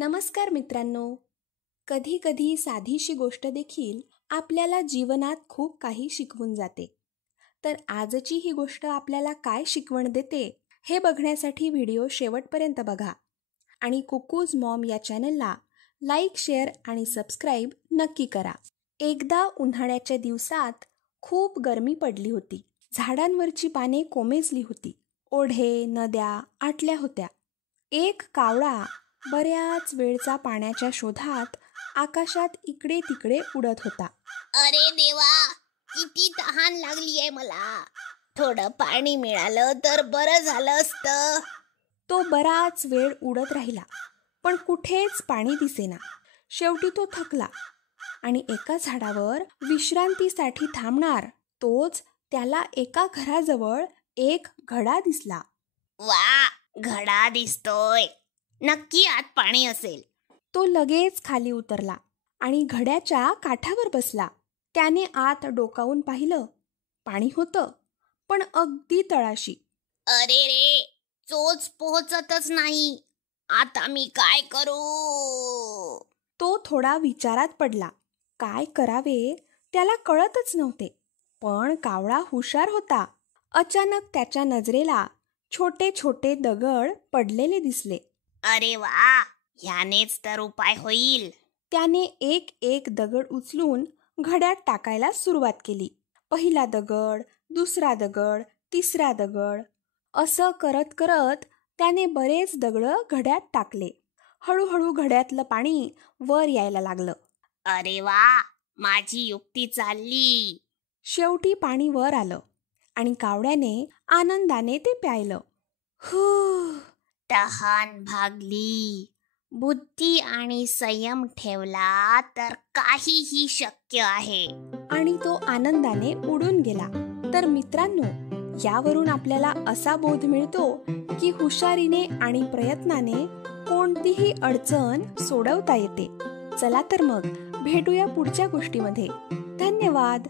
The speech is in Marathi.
नमस्कार मित्रांनो. कधी कधी साधीशी गोष्ट देखील आपल्याला जीवनात खूप काही शिकवून जाते. तर आजची ही गोष्ट आपल्याला काय शिकवण देते हे बघण्यासाठी व्हिडिओ शेवटपर्यंत बघा. आणि कुकूज मॉम या चॅनलला लाईक, शेअर आणि सबस्क्राईब नक्की करा. एकदा उन्हाळ्याच्या दिवसात खूप गरमी पडली होती. झाडांवरची पाने कोमेजली होती. ओढे, नद्या आटल्या होत्या. एक कावळा बऱ्याच वेळचा पाण्याच्या शोधात आकाशात इकडे तिकडे उडत होता. अरे देवा, किती तहान लागली आहे मला. थोडं पाणी मिळालं तर बरं झालं असतं. तो बराच वेळ उडत राहिला, पण कुठेच पाणी दिसेना. शेवटी तो थकला आणि एका झाडावर विश्रांतीसाठी थांबणार तोच त्याला एका घराजवळ एक घडा दिसला. वा, घडा दिसतोय. नक्की आत पाणी असेल. तो लगेच खाली उतरला आणि घड्याच्या काठावर बसला. त्याने आत डोकावून पाहिलं. पाणी होतं, पण अगदी तळाशी. अरे रे, चोच पोहोचतच नाही. आता मी काय करू? तो थोडा विचारात पडला. काय करावे त्याला कळतच नव्हते. पण कावळा हुशार होता. अचानक त्याच्या नजरेला छोटे छोटे दगड पडलेले दिसले. अरे वा, ह्यानेच तर उपाय होईल. त्याने एक एक दगड उचलून घड्यात टाकायला सुरुवात केली. पहिला दगड, दुसरा दगड, तिसरा दगड. असं करत करत त्याने बरेच दगड घड्यात टाकले. हळूहळू घड्यातलं पाणी वर यायला लागलं. अरे वा, माझी युक्ती चालली. शेवटी पाणी वर आलं आणि कावळ्याने आनंदाने ते प्यायलं. तहान भागली. बुद्धी आणि संयम ठेवला तर काहीही शक्य आहे. आणि तो आनंदाने उडून गेला. तर मित्रांनो, यावरून आपल्याला असा बोध मिळतो की हुशारीने आणि प्रयत्नाने कोणतीही अडचण सोडवता येते. चला तर मग भेटूया पुढच्या गोष्टीमध्ये. धन्यवाद.